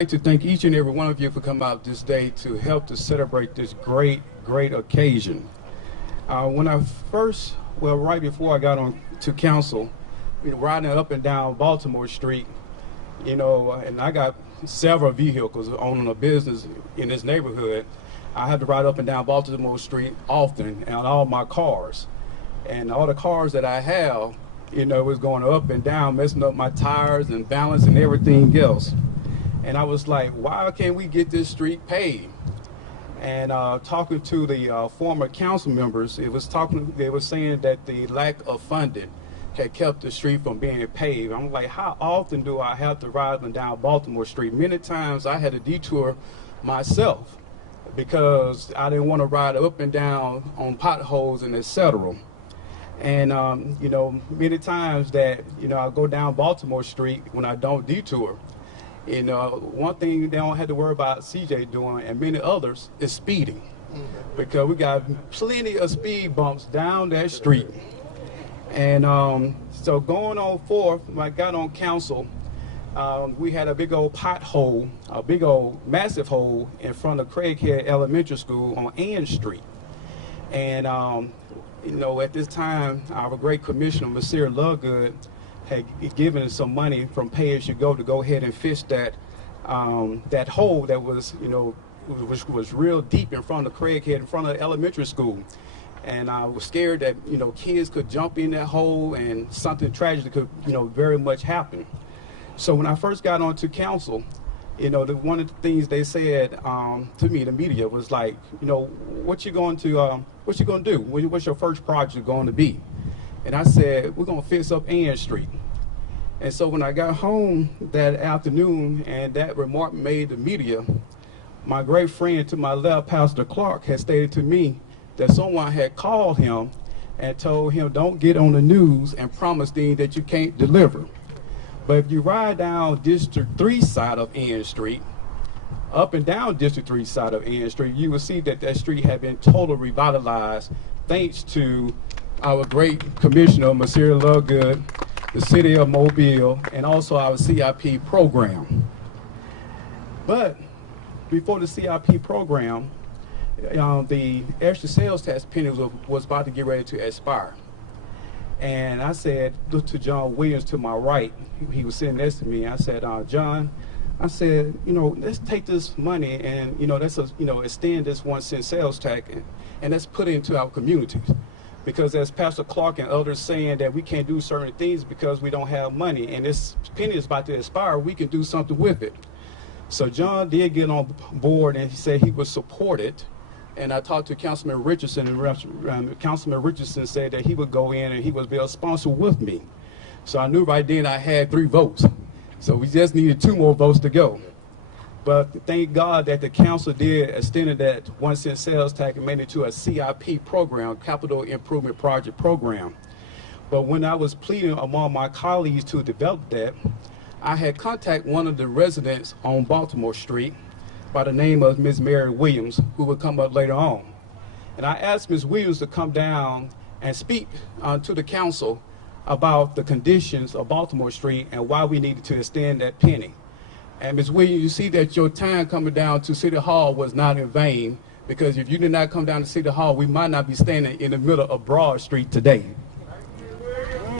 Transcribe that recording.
I'd like to thank each and every one of you for coming out this day to help to celebrate this great occasion. When I first, right before I got on to council, riding up and down Baltimore Street, and I got several vehicles owning a business in this neighborhood. I had to ride up and down Baltimore Street often, and all my cars, and all the cars that I have, was going up and down, messing up my tires and balance and everything else. And I was like, why can't we get this street paved? And talking to the former council members, they were saying that the lack of funding had kept the street from being paved. I'm like, how often do I have to ride up and down Baltimore Street? Many times I had to detour myself because I didn't want to ride up and down on potholes and etc. And many times that I go down Baltimore Street when I don't detour. One thing they don't have to worry about CJ doing and many others is speeding, because we got plenty of speed bumps down that street. And so going on forth, when I got on council, we had a big old pothole, a big old massive hole in front of Craighead Elementary School on Ann Street. And at this time, our great commissioner, Mr. Lovegood, had given some money from Pay As You Go to go ahead and fix that that hole that was was real deep in front of Craighead, in front of the elementary school. And I was scared that kids could jump in that hole and something tragic could very much happen. So when I first got onto council, one of the things they said to me, the media, was like, what you going to do? What's your first project going to be? And I said, we're going to fix up Ann Street. And so when I got home that afternoon and that remark made the media, my great friend to my left, Pastor Clark, had stated to me that someone had called him and told him, don't get on the news and promise things that you can't deliver. But if you ride down District 3 side of Ann Street, up and down District 3 side of Ann Street, you will see that that street had been totally revitalized thanks to our great commissioner, Mr. Lovegood, the city of Mobile, and also our CIP program. But before the CIP program, the extra sales tax penny was about to get ready to expire. And I said, look to John Williams to my right, he was sitting next to me. I said, John, I said, let's take this money and, let's, extend this 1 cent sales tax and let's put it into our communities. Because as Pastor Clark and others saying that we can't do certain things because we don't have money, and this penny is about to expire, we can do something with it. So John did get on board, and he said he would support it. And I talked to Councilman Richardson, and Councilman Richardson said that he would go in and he would be a sponsor with me. So I knew right then I had 3 votes. So we just needed 2 more votes to go. But thank God that the council did extend that 1 cent sales tax and made it to a CIP program, Capital Improvement Project program. But when I was pleading among my colleagues to develop that, I had contacted one of the residents on Baltimore Street by the name of Ms. Mary Williams, who would come up later on. And I asked Ms. Williams to come down and speak to the council about the conditions of Baltimore Street and why we needed to extend that penny. And Ms. Williams, you see that your time coming down to City Hall was not in vain, because if you did not come down to City Hall, we might not be standing in the middle of Broad Street today.